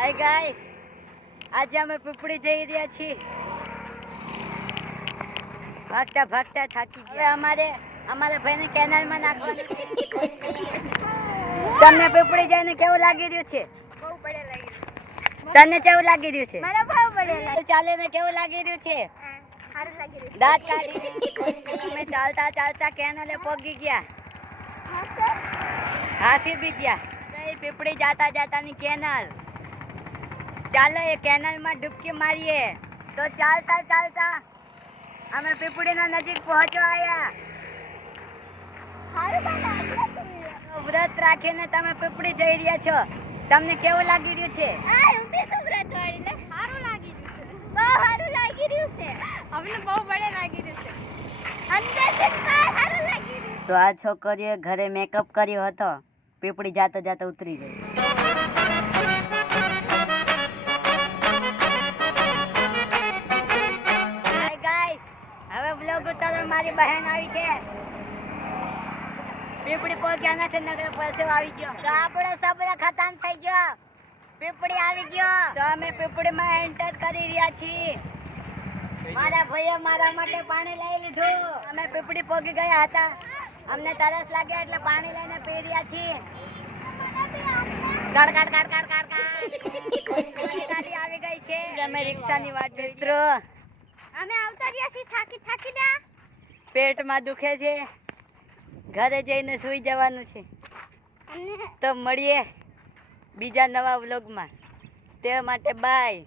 Hi guys, આજે અમે પીપળી જઈ રહ્યા છીએ. ભાગતા ભાગતા થાકી ગયા. હવે અમારે ભાઈને કેનાલમાં નાખવાનું છે. તમને પીપળી જઈને કેવું લાગી રહ્યું છે? બહુ બળે લાગી રહ્યું. તને કેવું લાગી રહ્યું છે? મને બહુ બળે લાગી. ચાલે ને કેવું લાગી રહ્યું છે? સારું લાગી રહ્યું. દાંત કાઢી અમે ચાલતા ચાલતા કેનાલે પહોંચી ગયા. હાફી બી ગયા. પીપળી જાતા જાતાની કેનાલ. ચાલો એ કેનાલમાં ડૂબકી મારીએ. તો ચાલતા ચાલતા અમે પીપળીના નજીક પહોંચવા આવ્યા. વ્રત રાખીને તમે પીપળી જઈ રહ્યા છો. તમને કેવું લાગી રહ્યું છે? વ્રત વાળીને સારું લાગી રહ્યું છે. બહુ સારું લાગી રહ્યું છે. અમને બહુ બળે લાગી રહ્યું છે. અંદરથી સારું લાગી રહ્યું. તો આ છોકરીએ ઘરે મેકઅપ કર્યો હતો. પીપળી જાતા જાતા ઉતરી ગઈ. હવે બ્લોગ ઉતારવા મારી બહેન આવી છે. પીપળી પહોંચ્યા નથી, નગર પાસે આવી ગયો. તો આપણો સબરો ખતમ થઈ ગયો. પીપળી આવી ગયો. તો અમે પીપળીમાં એન્ટર કરી રહ્યા છીએ. મારા ભાઈએ મારા માટે પાણી લઈ લીધું. અમે પીપળી પહોંચી ગયા હતા. અમને તરસ લાગ્યા એટલે પાણી લઈને પી રહ્યા છીએ. ગાડી આવી ગઈ છે. અમે રિક્ષાની વાટ મિત્રો. અમે આવતા રહ્યા છીએ થાકીને. પેટમાં દુખે છે. ઘરે જઈને સૂઈ જવાનું છે. તો મળીએ બીજા નવા વ્લોગમાં. તે માટે બાય.